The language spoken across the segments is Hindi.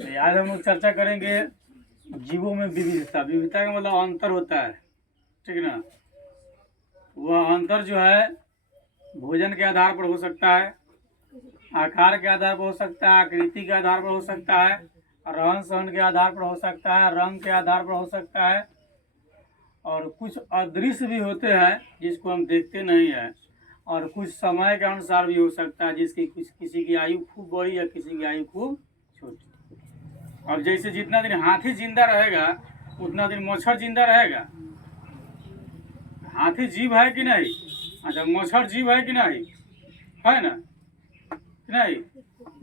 आज हम लोग चर्चा करेंगे जीवों में विविधता। विविधता का मतलब अंतर होता है, ठीक है ना। वह अंतर जो है भोजन के आधार पर हो सकता है, आकार के आधार पर हो सकता है, आकृति के आधार पर हो सकता है, रहन सहन के आधार पर हो सकता है, रंग के आधार पर हो सकता है, और कुछ अदृश्य भी होते हैं जिसको हम देखते नहीं हैं, और कुछ समय के अनुसार भी हो सकता है जिसकी किसी की आयु खूब बड़ी या किसी की आयु खूब छोटी। अब जैसे जितना दिन हाथी जिंदा रहेगा उतना दिन मच्छर जिंदा रहेगा। हाथी जीव है कि नहीं? अच्छा, मच्छर जीव है कि नहीं? है ना कि नहीं?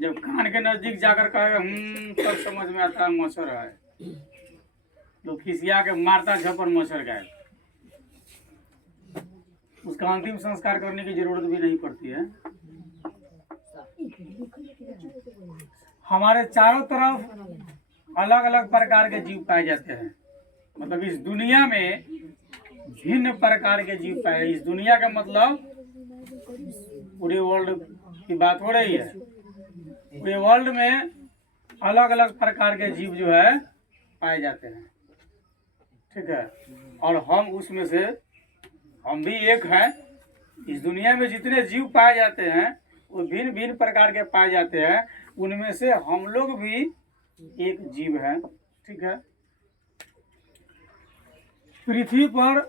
जब कान के नजदीक जाकर कहेगा तब समझ में आता है मच्छर है, तो खिसिया के मारता झपर मच्छर का, उसका अंतिम संस्कार करने की जरूरत भी नहीं पड़ती है। हमारे चारों तरफ अलग अलग प्रकार के जीव पाए जाते हैं। मतलब इस दुनिया में भिन्न प्रकार के जीव पाए। इस दुनिया का मतलब पूरे वर्ल्ड की बात हो रही है। पूरे वर्ल्ड में अलग अलग प्रकार के जीव जो है पाए जाते हैं, ठीक है। और हम उसमें से, हम भी एक हैं। इस दुनिया में जितने जीव पाए जाते हैं वो भिन्न भिन्न प्रकार के पाए जाते हैं। उनमें से हम लोग भी एक जीव है, ठीक है। पृथ्वी पर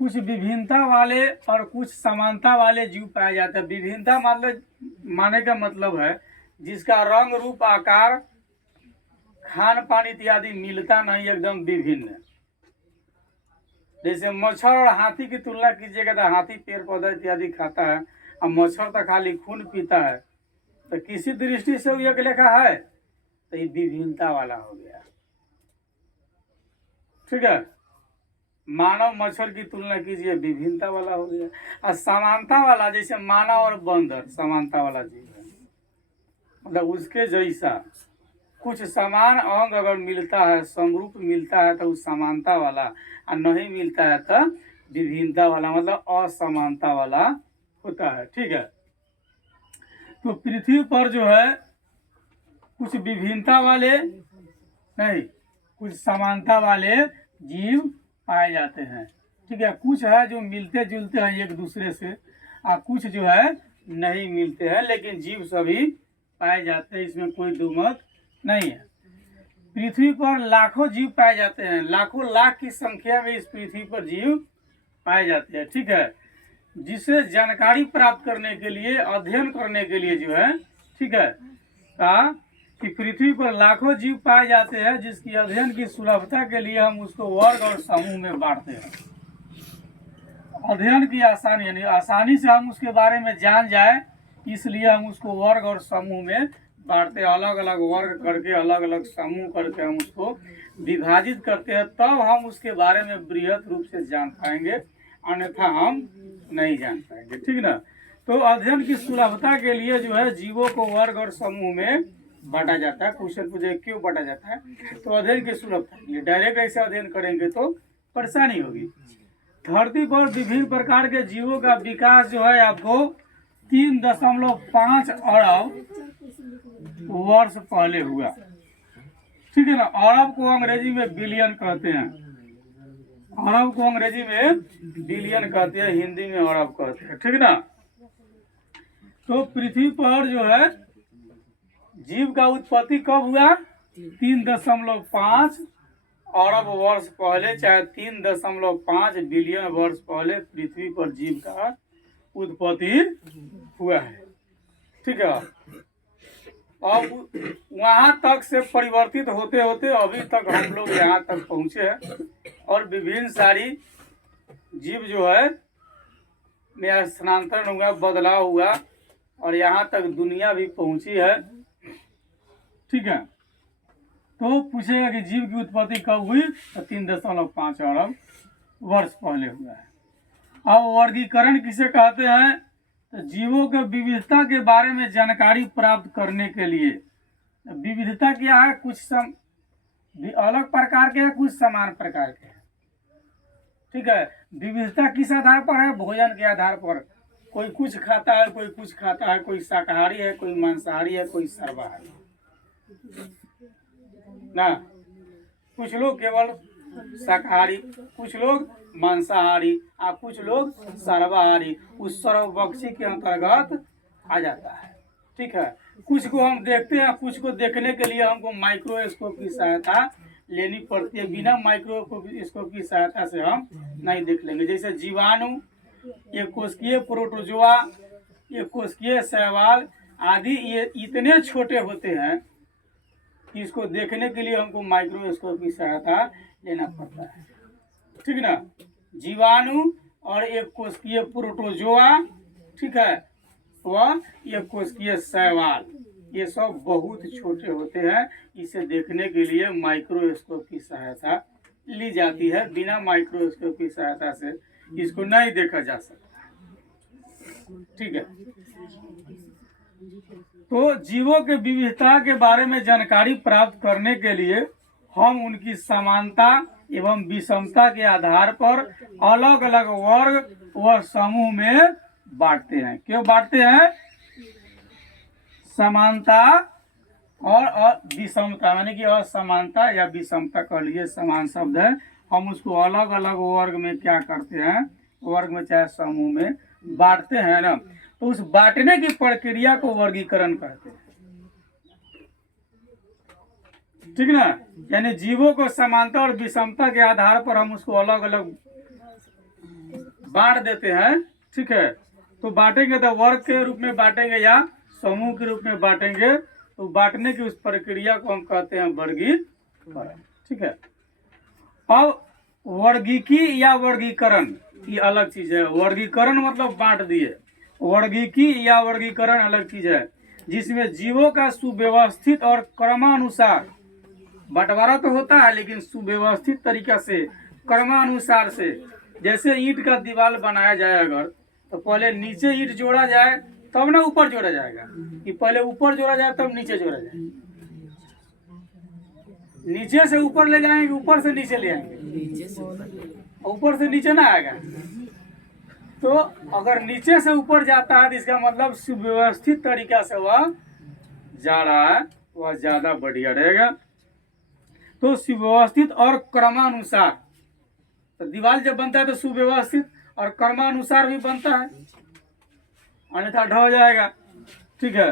कुछ विभिन्नता वाले और कुछ समानता वाले जीव पाए जाते हैं। विभिन्नता मतलब माने का मतलब है जिसका रंग रूप आकार खान पान इत्यादि मिलता नहीं, एकदम विभिन्न। जैसे मच्छर और हाथी की तुलना कीजिएगा तो हाथी पेड़ पौधा इत्यादि खाता है और मच्छर तो खाली खून पीता है। तो किसी दृष्टि से वो एक लेखा है, तो ये विभिन्नता वाला हो गया, ठीक है। मानव मच्छर की तुलना कीजिए, विभिन्नता वाला हो गया। और समानता वाला जैसे मानव और बंदर समानता वाला जीव है, मतलब उसके जैसा कुछ समान अंग अगर मिलता है, समरूप मिलता है तो वो समानता वाला, और नहीं मिलता है तो विभिन्नता वाला, मतलब असमानता वाला होता है, ठीक है। तो पृथ्वी पर जो है कुछ विभिन्नता वाले नहीं, कुछ समानता वाले जीव पाए जाते हैं, ठीक है। कुछ है जो मिलते जुलते हैं एक दूसरे से, और कुछ जो है नहीं मिलते हैं, लेकिन जीव सभी पाए जाते हैं, इसमें कोई दुमत नहीं है। पृथ्वी पर लाखों जीव पाए जाते हैं, लाखों लाख की संख्या में इस पृथ्वी पर जीव पाए जाते हैं, ठीक है। जिसे जानकारी प्राप्त करने के लिए, अध्ययन करने के लिए जो है, ठीक है, कहा कि पृथ्वी पर लाखों जीव पाए जाते हैं, जिसकी अध्ययन की सुलभता के लिए हम उसको वर्ग और समूह में बांटते हैं। अध्ययन की आसानी, यानी आसानी से हम उसके बारे में जान जाए, इसलिए हम उसको वर्ग और समूह में बांटते हैं। अलग अलग वर्ग करके, अलग अलग समूह करके हम उसको विभाजित करते हैं, तब हम उसके बारे में बृहद रूप से जान पाएंगे, अन्यथा हम नहीं जान पाएंगे, ठीक ना। तो अध्ययन की सुलभता के लिए जो है जीवों को वर्ग और समूह में बांटा जाता है। क्वेश्चन पूछे क्यों बांटा जाता है, तो अध्ययन की सुलभता के लिए। डायरेक्ट ऐसे अध्ययन करेंगे तो परेशानी होगी। धरती पर विभिन्न प्रकार के जीवों का विकास जो है आपको 3.5 अरब वर्ष पहले हुआ, ठीक है ना। अरब को अंग्रेजी में बिलियन कहते हैं, अरब को अंग्रेजी में बिलियन कहते हैं, हिंदी में अरब कहते हैं, ठीक ना। तो पृथ्वी पर जो है जीव का उत्पत्ति कब हुआ? 3.5 अरब वर्ष पहले, चाहे 3.5 बिलियन वर्ष पहले पृथ्वी पर जीव का उत्पत्ति हुआ है, ठीक है। अब वहां तक से परिवर्तित होते होते अभी तक हम लोग यहाँ तक पहुँचे हैं, और विभिन्न सारी जीव जो है में स्थानांतरण हुआ, बदलाव हुआ, और यहाँ तक दुनिया भी पहुँची है, ठीक है। तो पूछेगा कि जीव की उत्पत्ति कब हुई, तो 3.5 अरब वर्ष पहले हुआ है। अब वर्गीकरण किसे कहते हैं, तो जीवों के विविधता के बारे में जानकारी प्राप्त करने के लिए। विविधता क्या है? कुछ अलग प्रकार के हैं, कुछ समान प्रकार के हैं, ठीक है। विविधता किस आधार पर है? भोजन के आधार पर। कोई कुछ खाता है, कोई कुछ खाता है, कोई शाकाहारी है, कोई मांसाहारी है, कोई सर्वाहारी, ना। कुछ लोग केवल शाकाहारी, कुछ लोग मांसाहारी और कुछ लोग सर्वाहारी, उस सर्वभक्षी के अंतर्गत आ जाता है। ठीक है, कुछ को हम देखते हैं, कुछ को देखने के लिए हमको माइक्रोस्कोप की सहायता लेनी पड़ती है। बिना माइक्रोस्कोप की सहायता से हम नहीं देख लेंगे। जैसे जीवाणु, एक कोशिकीय प्रोटोजोआ, एक कोशिकीय शैवाल आदि, ये इतने छोटे होते हैं कि इसको देखने के लिए हमको माइक्रोस्कोप की सहायता लेना पड़ता है। ठीक ना, जीवाणु और एक कोशिकीय प्रोटोजोआ, ठीक है, वह एक कोशिकीय शैवाल, ये सब बहुत छोटे होते हैं। इसे देखने के लिए माइक्रोस्कोप की सहायता ली जाती है। बिना माइक्रोस्कोप की सहायता से इसको नहीं देखा जा सकता। ठीक है, तो जीवों के विविधता के बारे में जानकारी प्राप्त करने के लिए हम उनकी समानता एवं विषमता के आधार पर अलग अलग वर्ग व समूह में बांटते हैं। क्यों बांटते हैं? समानता और विषमता, यानी कि असमानता या विषमता कह लीजिए, समान शब्द है। हम उसको अलग अलग वर्ग में क्या करते हैं, वर्ग में चाहे समूह में बांटते हैं ना। तो उस बांटने की प्रक्रिया को वर्गीकरण कहते हैं। ठीक ना, यानी जीवों को समानता और विषमता के आधार पर हम उसको अलग अलग बांट देते हैं। ठीक है, तो बांटेंगे तो वर्ग के रूप में बांटेंगे या समूह के रूप में बांटेंगे। तो बांटने की उस प्रक्रिया को हम कहते हैं वर्गीकरण। ठीक है, अब वर्गीकी या वर्गीकरण ये अलग चीज है। वर्गीकरण मतलब बांट दिए, वर्गीकी या वर्गीकरण अलग चीज है, जिसमें जीवों का सुव्यवस्थित और क्रमानुसार बंटवारा तो होता है, लेकिन सुव्यवस्थित तरीका से, क्रमानुसार से। जैसे ईंट का दीवार बनाया जाए अगर, तो पहले नीचे ईंट जोड़ा जाए तब ना ऊपर जोड़ा जाएगा, कि पहले ऊपर जोड़ा जाए तब नीचे जोड़ा जाए। नीचे से ऊपर ले जाएंगे, ऊपर से नीचे ले आएंगे, ऊपर से नीचे ना आएगा। तो अगर नीचे से ऊपर जाता है तो इसका मतलब सुव्यवस्थित तरीका से वह जा रहा है, वह ज्यादा बढ़िया रहेगा। तो सुव्यवस्थित और क्रमानुसार, तो दीवार जब बनता है तो सुव्यवस्थित और क्रमानुसार भी बनता है, अन्यथा ढह जाएगा। ठीक है,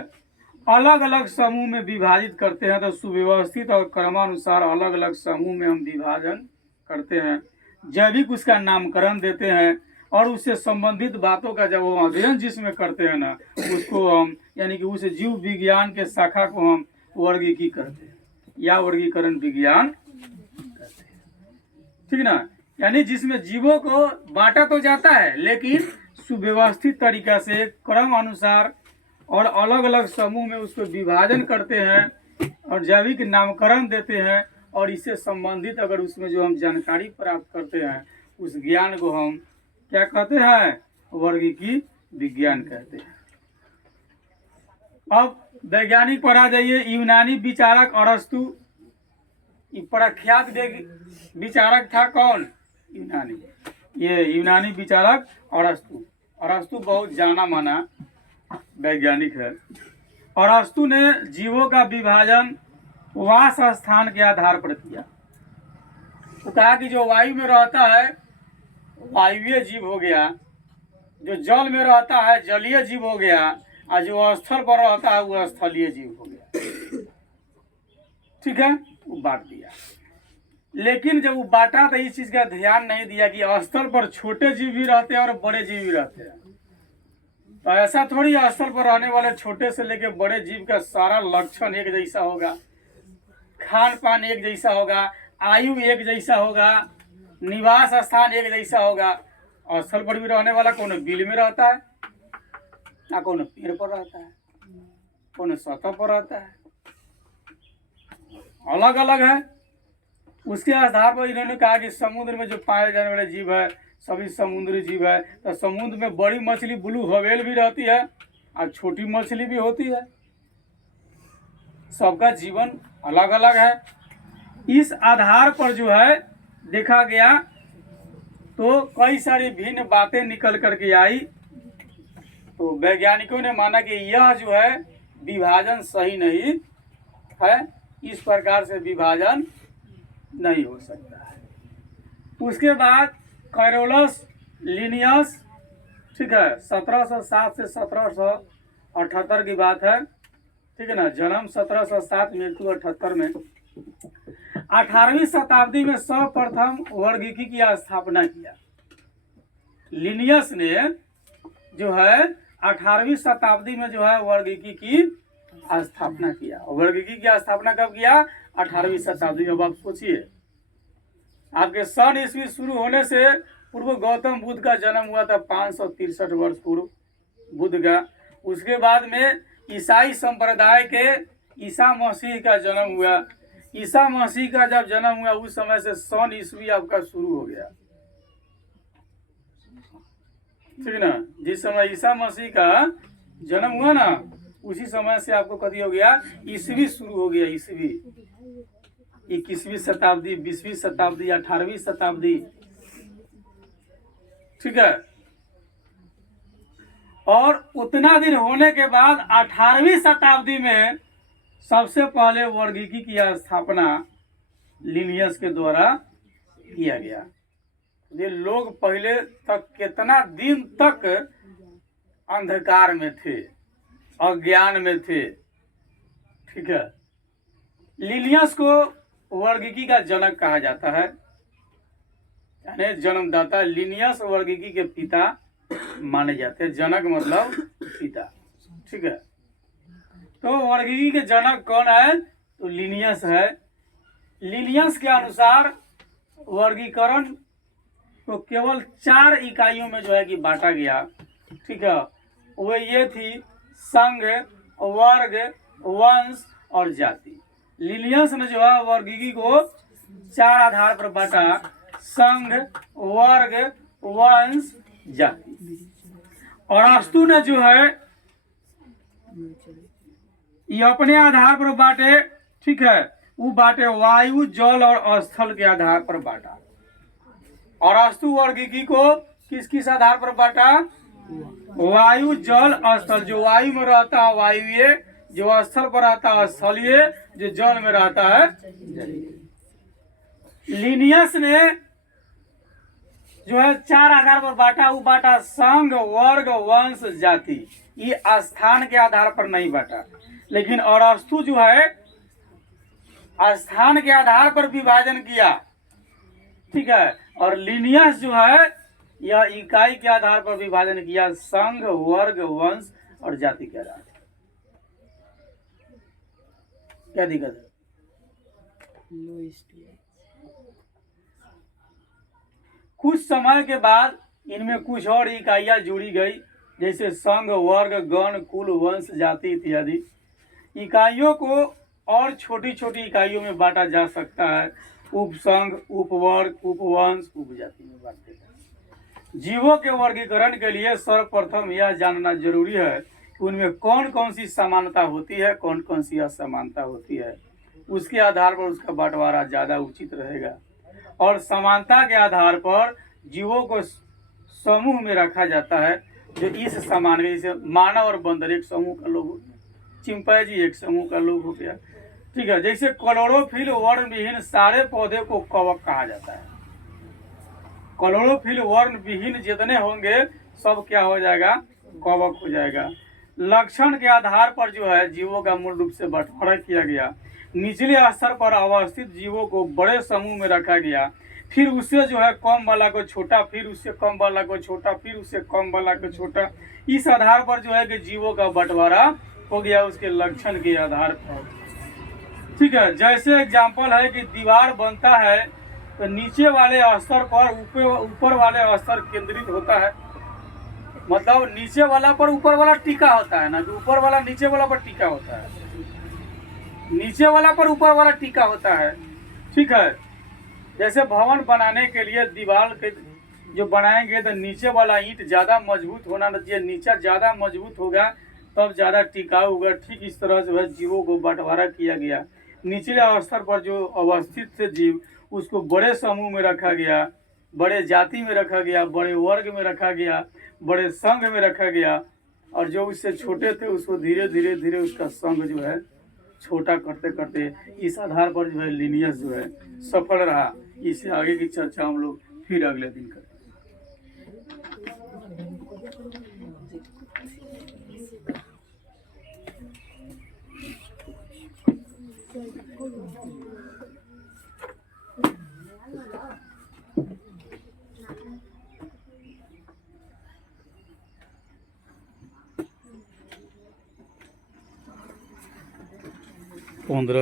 अलग अलग समूह में विभाजित करते हैं। तो सुव्यवस्थित और क्रमानुसार अलग अलग समूह में हम विभाजन करते हैं। जैविक उसका नामकरण देते हैं और उससे संबंधित बातों का जब हम अध्ययन जिसमें करते हैं ना, उसको हम, यानी कि उस जीव विज्ञान के शाखा को हम वर्गीकी करते हैं या वर्गीकरण विज्ञान कहते हैं। ठीक ना, यानी जिसमें जीवों को बांटा तो जाता है, लेकिन सुव्यवस्थित तरीका से क्रम अनुसार और अलग अलग समूह में उसको विभाजन करते हैं और जैविक नामकरण देते हैं। और इससे संबंधित अगर उसमें जो हम जानकारी प्राप्त करते हैं, उस ज्ञान को हम क्या कहते हैं? वर्गीकी विज्ञान कहते हैं। अब वैज्ञानिक पर आ जाइए। यूनानी विचारक अरस्तु, प्रख्यात विचारक था कौन? यूनानी, ये यूनानी विचारक अरस्तु। अरस्तु बहुत जाना माना वैज्ञानिक है। अरस्तु ने जीवों का विभाजन वास स्थान के आधार पर किया। तो कहा कि जो वायु में रहता है वायुवीय जीव हो गया, जो जल में रहता है जलीय जीव हो गया, और जो स्थल पर रहता है वो स्थलीय जीव हो गया। ठीक है, वो बांट दिया। लेकिन जब वो बांटा तो इस चीज का ध्यान नहीं दिया कि स्थल पर छोटे जीव भी रहते हैं और बड़े जीव भी रहते हैं। तो ऐसा थोड़ी स्थल पर रहने वाले छोटे से लेकर बड़े जीव का सारा लक्षण एक जैसा होगा, खान पान एक जैसा होगा, आयु एक जैसा होगा, निवास स्थान एक जैसा होगा। स्थल पर भी रहने वाला कोनो बिल में रहता है, ना कोनो पेड़ पर रहता है, कोनो सतह पर रहता है, अलग अलग है। उसके आधार पर इन्होंने कहा कि समुद्र में जो पाए जाने वाले जीव है सभी समुद्री जीव है। तो समुद्र में बड़ी मछली ब्लू व्हेल भी रहती है और छोटी मछली भी होती है। सबका जीवन अलग अलग है। इस आधार पर जो है देखा गया तो कई सारी भिन्न बातें निकल करके आई। तो वैज्ञानिकों ने माना कि यह जो है विभाजन सही नहीं है इस प्रकार से विभाजन नहीं हो सकता है। उसके बाद कैरोलस लिनियस, ठीक है, 1707 से 1778 की बात है, ठीक है ना। जन्म 1707, मृत्यु 78 में। 18वीं शताब्दी में सर्वप्रथम वर्गीकी की स्थापना किया। लिनियस ने जो है 18वीं शताब्दी में जो है वर्गीकी की स्थापना किया। वर्गीकी की स्थापना कब किया? 18वीं शताब्दी में। अब आप सोचिए, आपके सन ईस्वी शुरू होने से पूर्व गौतम बुद्ध का जन्म हुआ था 563 वर्ष पूर्व बुद्ध का। उसके बाद में ईसाई संप्रदाय के ईसा मसीह का जन्म हुआ। ईसा मसीह का जब जन्म हुआ उस समय से सन ईस्वी आपका शुरू हो गया, ठीक है ना। जिस समय ईसा मसीह का जन्म हुआ ना, उसी समय से आपको कभी हो गया ईस्वी शुरू हो गया। ईस्वी 21वीं शताब्दी, 20वीं शताब्दी, 18वीं शताब्दी, ठीक है। और उतना दिन होने के बाद 18वीं शताब्दी में सबसे पहले वर्गीकी की स्थापना लिनियस के द्वारा किया गया। ये लोग पहले तक कितना दिन तक अंधकार में थे, अज्ञान में थे, ठीक है। लिनियस को वर्गीकी का जनक कहा जाता है, यानी जन्मदाता। लिनियस वर्गीकी के पिता माने जाते हैं। जनक मतलब पिता, ठीक है। तो वर्गीकी के जनक कौन है? तो लिनियस है। लिनियस के अनुसार वर्गीकरण को केवल 4 इकाइयों में जो है कि बांटा गया, ठीक है। वो ये थी: संघ, वर्ग, वंश और जाति। लिनियस ने जो है वर्गीकी को 4 आधार पर बांटा: संघ, वर्ग, वंश, जाति। और अस्तु ने जो है ये अपने आधार पर बांटे, ठीक है। वो बांटे वायु, जल और स्थल के आधार पर बांटा। और अस्तु वर्गीकी को किस किस आधार पर बांटा? वायु, जल, स्थल। जो वायु में रहता है वायुए, जो स्थल पर रहता है स्थलीय, जो जल में रहता है जलीय। लिनियस ने जो है 4 आधार पर बांटा। वो बांटा संघ, वर्ग, वंश, जाति। ये स्थान के आधार पर नहीं बांटा। लेकिन अरस्तु जो है स्थान के आधार पर विभाजन किया, ठीक है। और लिनियस जो है यह इकाई के आधार पर विभाजन किया: संघ, वर्ग, वंश और जाति के आधार पर। क्या दिक्कत है? कुछ समय के बाद इनमें कुछ और इकाइयां जुड़ी गई, जैसे संघ, वर्ग, गण, कुल, वंश, जाति इत्यादि। इकाइयों को और छोटी छोटी इकाइयों में बांटा जा सकता है: उपसंघ, उपवर्ग, उपवंश, उपजाति में बांटे हैं। जीवों के वर्गीकरण के लिए सर्वप्रथम यह जानना जरूरी है कि उनमें कौन कौन सी समानता होती है, कौन कौन सी असमानता होती है। उसके आधार पर उसका बंटवारा ज़्यादा उचित रहेगा। और समानता के आधार पर जीवों को समूह में रखा जाता है, जो इस समान, जैसे मानव और बंदर एक समूह का लोग होते हैं, चिंपैंजी एक समूह का लोग हो गया, ठीक है। जैसे क्लोरोफिल वर्ण विहीन सारे पौधे को कवक कहा जाता है। क्लोरोफिल वर्ण विहीन जितने होंगे सब क्या हो जाएगा? कवक हो जाएगा। लक्षण के आधार पर जो है जीवों का मूल रूप से बंटवारा किया गया। निचले स्तर पर अवस्थित जीवों को बड़े समूह में रखा गया, फिर उससे जो है कम वाला को छोटा, फिर उससे कम वाला को छोटा, फिर उससे कम वाला को छोटा। इस आधार पर जो है कि जीवों का बंटवारा हो गया उसके लक्षण के आधार पर, ठीक है। जैसे एग्जाम्पल है कि दीवार बनता है तो नीचे वाले स्तर पर ऊपर वाले स्तर केंद्रित होता है। मतलब नीचे वाला पर ऊपर वाला टीका होता है ना, कि ऊपर वाला नीचे वाला पर टीका होता है, नीचे वाला पर ऊपर वाला टीका होता है, ठीक है। जैसे भवन बनाने के लिए दीवार के जो बनाएंगे तो नीचे वाला ईंट ज़्यादा मजबूत होना चाहिए, नीचा ज़्यादा मजबूत होगा तब ज़्यादा टिकाऊ होगा। ठीक इस तरह जो है जीवों को बंटवारा किया गया। निचले स्तर पर जो अवस्थित थे जीव, उसको बड़े समूह में रखा गया, बड़े जाति में रखा गया, बड़े वर्ग में रखा गया, बड़े संघ में रखा गया। और जो उससे छोटे थे उसको धीरे धीरे धीरे उसका संघ जो है छोटा करते करते इस आधार पर जो है लीनियस जो है सफल रहा। इससे आगे की चर्चा हम लोग फिर अगले दिन करें। पंद्रह